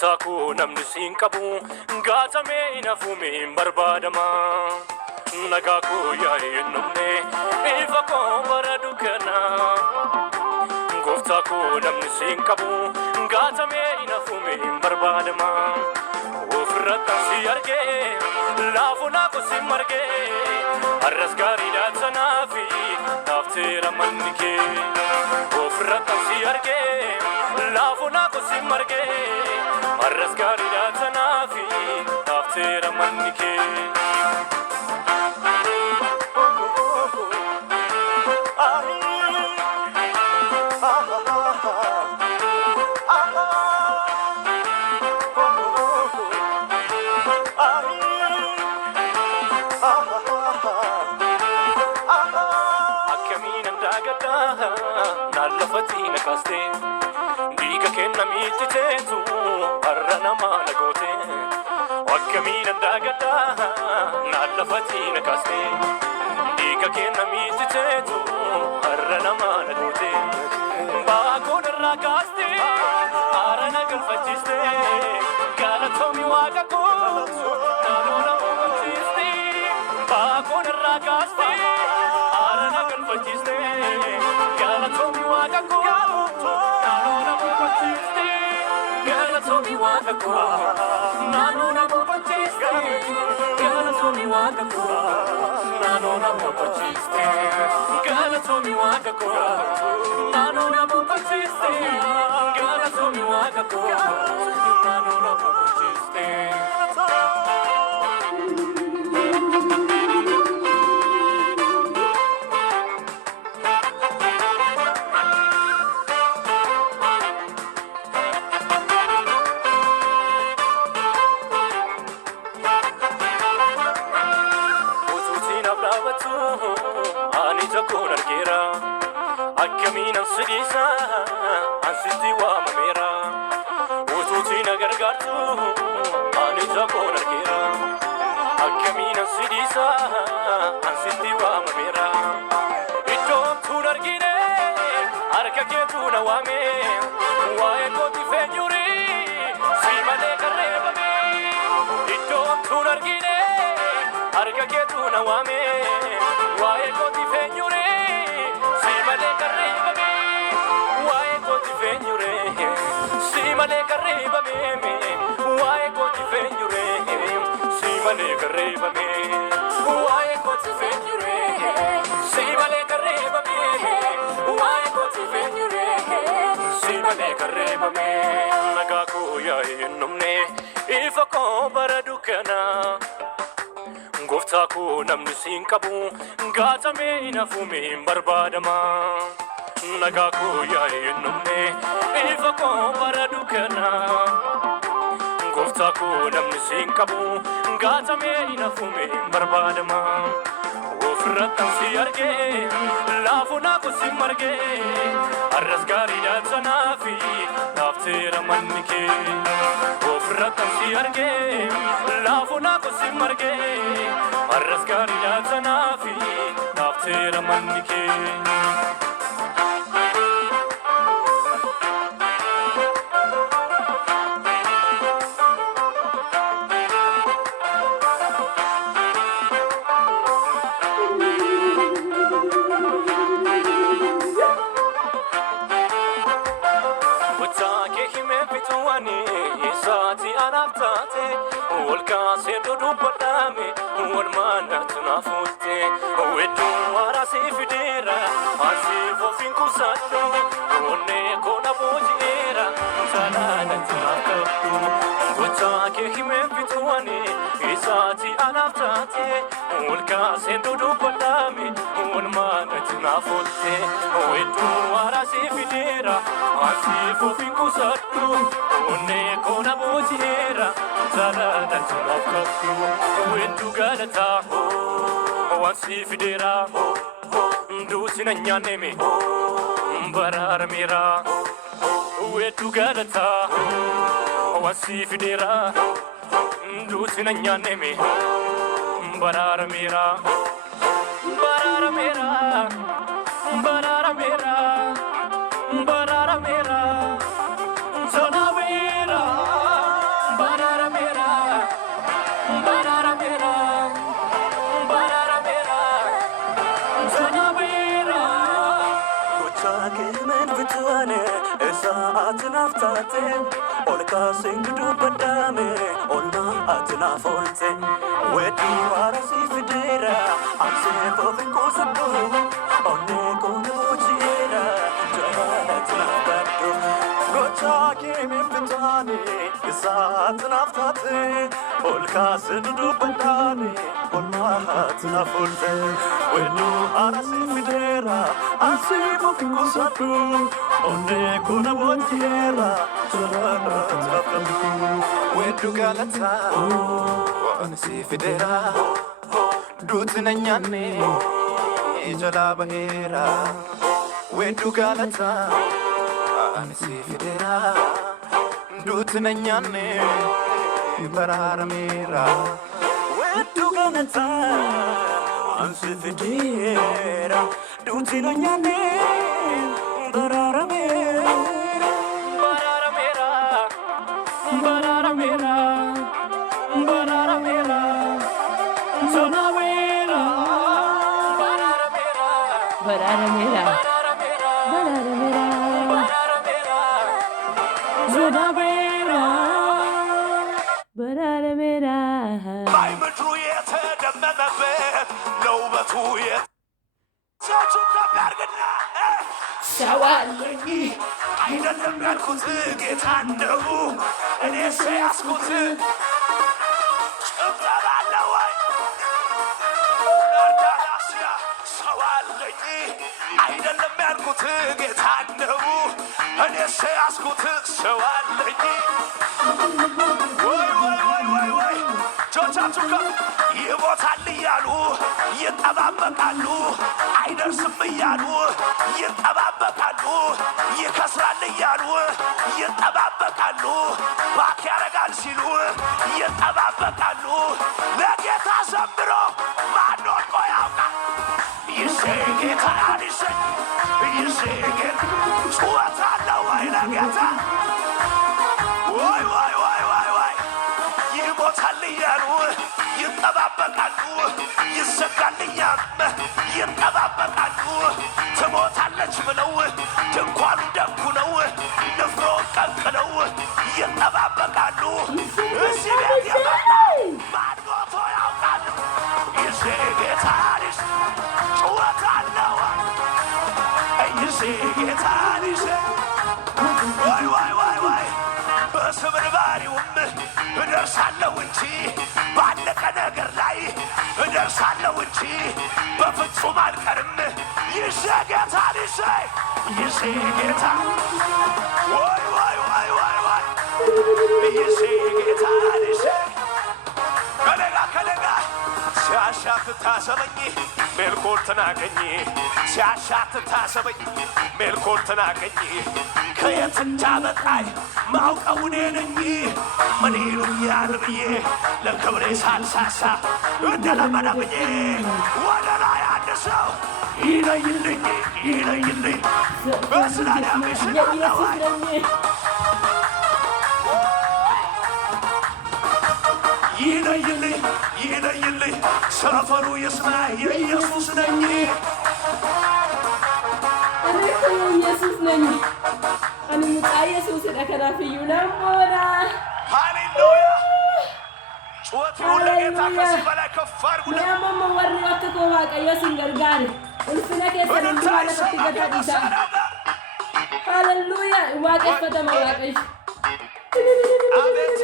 Gooftaa koo namni siin qabu gaatamee hin hafuume hin barbaadama. Nagaa koo yaa'ee hin dhumne ifa koo bara dukkana. Gooftaa koo namni siin qabu gaatamee hin hafuume hin barbaadama. Ofirratti si argee laafuu naaf si margee har'as gaariidhaan sanaafi taafteera manni kee. Ofirratti si argee laafuu naaf si margee har'as gaariidhaan sanaafi taafteera manni kee. Fatina kaste diga kenna mititetu arrana mana gote wakkamina dagata nalla fatina kaste diga kenna mititetu arrana mana gote ba gonra kaste arana galfachiste galatomi waga ko nalona mogotiste ba gonra kaste arana galfachiste galatomi waga ko nalona mogotiste galatomi waga ko nalona mogotiste galatomi waga ko nalona mogotiste galatomi waga ko nalona mogotiste galatomi waga ko nalona mogotiste. Akkamiinan sidiisa ansitti waamameera utuutiin agargaartu ani jaboon argeera. Akkamiinan sidiisa ansitti waamameera iddoon tuun argine harka keetu na waame waa'ee kooti feenyuri si malee qarreeffame iddoon tuun argine harka keetu na waame waa'ee kooti feenyuri. Simale kareba me, why got the venure? Simale kareba me, why got the venure? Simale kareba me, why got the venure? Simale kareba me, nagaku ya inumne, if a cobra ducana. Gooftaa koo namni siin qabu gaatamee hin hafuume hin barbaadama. Nagaa koo yaa'ee hin dhumne ifa koo bara dukkana. Gooftaa koo namni siin qabu gaatamee hin hafuume hin barbaadama. Ofirratti si argee laafuu naaf si margee har'as gaariidhaan sanaafi taafteera manni kee. Ofirratti si argee laafuu naaf si margee har'as gaariidhaan sanaafi taafteera manni kee. Saati anaftate, olkaase dudubadame, olmana tunafulte, wetu arasi fidera, asifo finkusatu, onne kona bojiera, salada tunakatu, wachake hime fituane, saati anaftate, olkaase dudubadame, olmana tunafulte, wetu arasi fidera, asifo finkusatu, onne kona bojiera, salada tunakatu, wetu galata, wansi fidera, dusina nyaneme, bararamira, wetu galata, wansi fidera, dusina nyaneme, bararamira, bararamira, bararamira, bararamira, zanavira. atinaftate olka singudu badame olma atinafolte wedi warasi fidera amse fofinko sadu onne kone mojira jala atinaftate gocha kimi pitani atinaftate olka singudu badame olma atinafolte wedi warasi fidera amse fofinko sadu onne kone mojira jala atinaftate wedi galata onsi fidera dutna nyane jala bahera wedu galata onsi fidera dutna nyane bararamera wedu galata onsi fidera dutna nyane bararamera bararamera bararamera Sonavera Bararamera Bararamera Sonavera Bararamera ባይምድሩየተ ደመመበት ነውበቱየ ሰቹካ ጋርግና ሸዋለኝ አይደለም ያልኩት ጌታ ነው እኔ ያስኩት ጭብጠባለ ወይ እርዳዳስያ ሰዋለኝ አይደለም ያልኩት ጌታ ነው እኔ ያስኩት ሰዋለኝ ወይ ጆቻችሁ ከፍ ይቦታል እያሉ ይጠባበቃሉ አይደርስም እያሉ ይጠባበቃሉ ይከስራል እያሉ ይጠባበቃሉ ባክ ያረጋል ሲሉ ይጠባበቃሉ ለጌታ ዘምሮ ማን ወድቆ ያውቃል ይሴ ጌታ ያንሸ ይሴ ጌታ ጩኸት አለ ወይ ለጌታ ወይ ይሞታል እያሉ ይጠባበቃሉ ይሰጋል እያሉ ይጠባበቃሉ ትሞታለች ብለው ድንኳኑ ደኩ ነው ንፍሮ ቀቅለው ይጠባበቃሉ እዚህ ቤት የመጣ ማን ሞቶ ያውቃል ይዜ ጌታ ልጅ ጩኸት አለው ይዜ ጌታ ልጅ ወይ በስብርባሪውም እደርሳለሁ እንጂ ባለቀ ነገር ላይ እደርሳለሁ እንጂ በፍጹም አልቀርም ይዤ ጌታ ይዤ ጌታ ወይ ይዤ ጌታ ከለጋ ሲያሻት ታሰበኝ ሜልኮል ተናገኝ ሲያሻት ታሰበኝ ሜልኮል ተናገኝ ከየት እንዳመጣኝ ማውቀው እኔ ነኝ ምን ይሉኛል ብዬ ለክብሬ ሳልሳሳ እንደለመደብኝ ወደ ላይ አንድ ሰው ይለይልኝ በስላዳም ይሽናለዋይ ይለይልኝ ሰፈሩ ይስማ የኢየሱስ ነኝ ኢየሱስ ነኝ አንምጣ ኢየሱስ ደከናፍዩ ለሞራ ሃሌሉያ ጩኸት ይሁን ለጌታ ከዚህ በላይ ከፍ አድርጉ ለማማ ወርዋት ኮባ ቀየስን ገርጋር እንስነከ ሰለምባለ ተገዳዲሳ ሃሌሉያ ዋቀፈተ መዋቀሽ አቤት